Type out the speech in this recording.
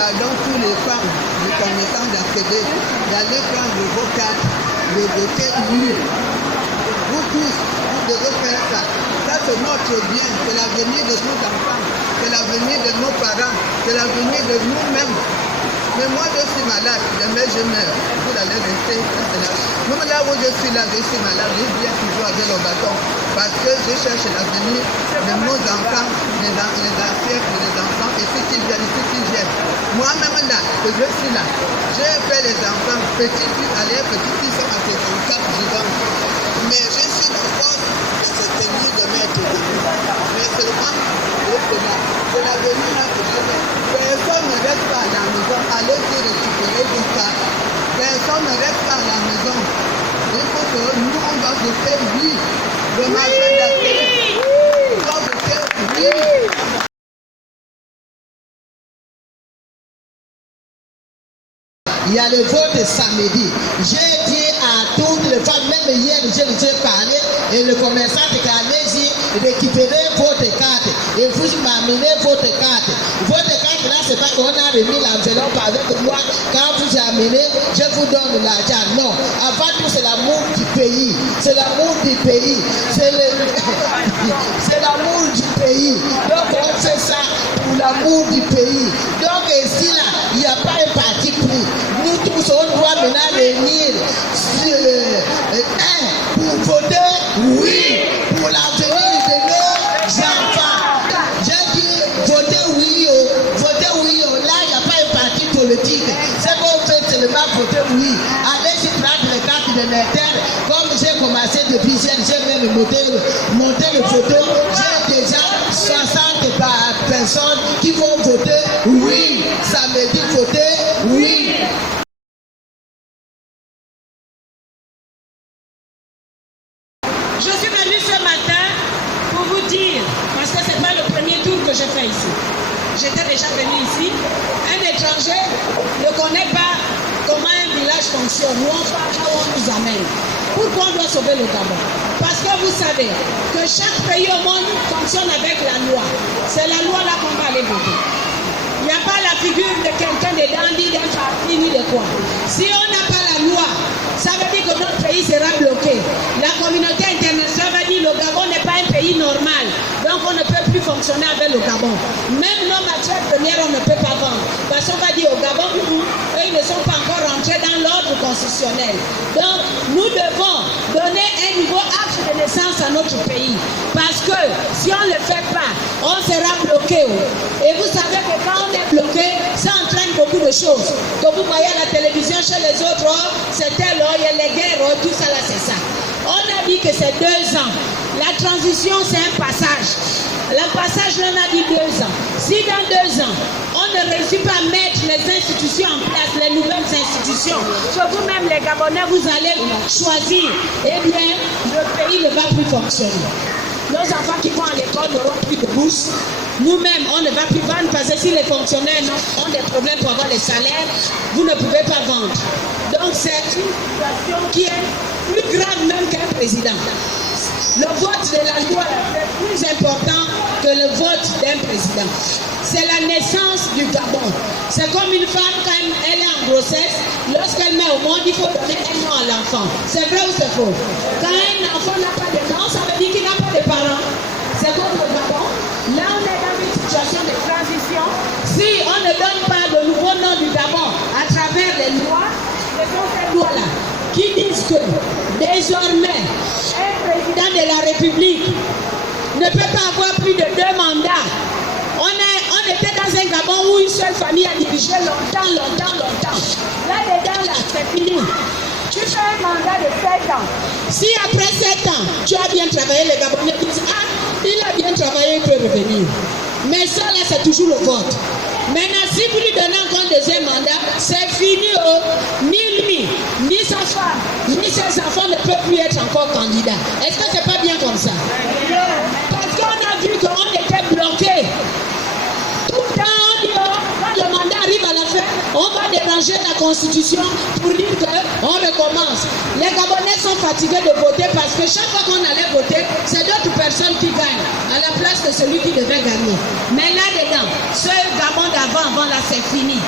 pardon tous les femmes du commettant d'accéder, d'aller prendre vos cartes, de voter oui. Vous tous, vous devez faire ça. Ça, c'est notre bien, c'est l'avenir de nos enfants, c'est l'avenir de nos parents, c'est l'avenir de nous-mêmes. Mais moi, je suis malade, demain je meurs. Vous allez rester, là. Même là où je suis malade, je viens toujours avec le bâton. Parce que je cherche l'avenir de nos enfants, les ancêtres, les enfants, et ceux qui viennent. Moi-même là, que je suis là, j'ai fait les enfants, petits filles sont à 54 ans. Mais je suis encore de se tenir de mettre. Mais seulement, c'est l'avenir que je veux. Personne ne reste pas à la maison, allez-y récupérer vos cartes. Personne ne reste pas à la maison. Il faut que nous, on va voter oui. Le marché d'accueil, on va voter oui. Il y a le vote de samedi. J'ai dit à toutes les femmes, même hier, je vous ai parlé, et le commerçant de allez-y récupérer votre carte. Et vous m'amenez votre carte. Votre carte là, c'est pas qu'on a remis l'enveloppe avec moi. Quand vous amenez, je vous donne l'argent. Non. Avant tout, c'est l'amour du pays. C'est l'amour du pays. C'est l'amour du pays. Donc, on fait ça pour l'amour du pays. Donc, ici, là, il n'y a pas un parti pris. Nous tous, on doit maintenant réunir pour voter oui pour l'avenir de nos enfants. J'ai dit voter oui. Là, il n'y a pas un parti politique. C'est qu'on fait seulement voter oui. Allez-y prendre les cartes de l'État. Comme j'ai commencé depuis j'ai même monté le photo. J'ai déjà 60 personnes qui vont voter oui. Ça me dit voter oui. Je suis venue ce matin pour vous dire, parce que ce n'est pas le premier tour que je fais ici. J'étais déjà venue ici. Un étranger ne connaît pas comment un village fonctionne, où on nous amène. Pourquoi on doit sauver le Gabon? Parce que vous savez que chaque pays au monde fonctionne avec la loi. C'est la loi là qu'on va aller voter. Il n'y a pas la figure de quelqu'un de dandy, d'un parti, ni de quoi. Si on n'a pas la loi, ça veut dire que notre pays sera bloqué. La communauté internationale va dire que le Gabon n'est pas un pays normal. Donc on ne peut plus fonctionner avec le Gabon. Même nos matières premières, on ne peut pas vendre. Parce qu'on va dire au Gabon, eux, ils ne sont pas encore rentrés dans l'ordre constitutionnel. Donc nous devons donner un nouveau acte de naissance à notre pays. Parce que si on ne le fait pas, on sera bloqué. Et vous savez que quand on est bloqué, ça entraîne beaucoup de choses. Que vous voyez à la télévision chez les autres, oh, c'était là, il y a les guerres, oh, tout ça là, c'est ça. On a dit que c'est 2 ans. La transition, c'est un passage. Le passage, on a dit 2 ans. Si dans 2 ans, on ne réussit pas à mettre les institutions en place, les nouvelles institutions, que vous-même, les Gabonais, vous allez choisir, eh bien, le pays ne va plus fonctionner. Nos enfants qui vont à l'école n'auront plus de bourse. Nous-mêmes, on ne va plus vendre parce que si les fonctionnaires ont des problèmes pour avoir les salaires, vous ne pouvez pas vendre. Donc c'est une situation qui est plus grave même qu'un président. Le vote de la loi est plus important que le vote d'un président. C'est la naissance du Gabon. C'est comme une femme quand elle est en grossesse, lorsqu'elle met au monde, il faut donner un nom à l'enfant. C'est vrai ou c'est faux? Quand un enfant n'a pas de nom, ça veut dire qu'il n'a pas de parents. C'est comme le Gabon. Là, on est dans une situation de transition. Si on ne donne pas de nouveau nom du Gabon à travers les lois, ce sont ces lois-là qui disent que désormais, un président de la République ne peut pas avoir plus de 2 mandats. On était dans un Gabon où une seule famille a dirigé longtemps. Là, c'est fini. Tu fais un mandat de 7 ans. Si après 7 ans, tu as bien travaillé, les Gabonais disent, ah, il a bien travaillé, il peut revenir. Mais ça, là, c'est toujours le vote. Maintenant, si vous lui donnez encore un 2e mandat, c'est fini. Ni lui, ni sa femme, ni ses enfants ne peuvent plus être encore candidats. Est-ce que c'est pas bien comme ça? Parce qu'on a vu qu'on était bloqué. Tout le temps, on dit, oh, quand le mandat mandat arrive à la fin, on va déranger la constitution pour dire qu'on recommence. Les Gabonais sont fatigués de voter parce que chaque fois qu'on allait voter, c'est d'autres personnes qui gagnent à la place de celui qui devait gagner. Mais là-dedans, ce Gabon d'avant, là, c'est fini.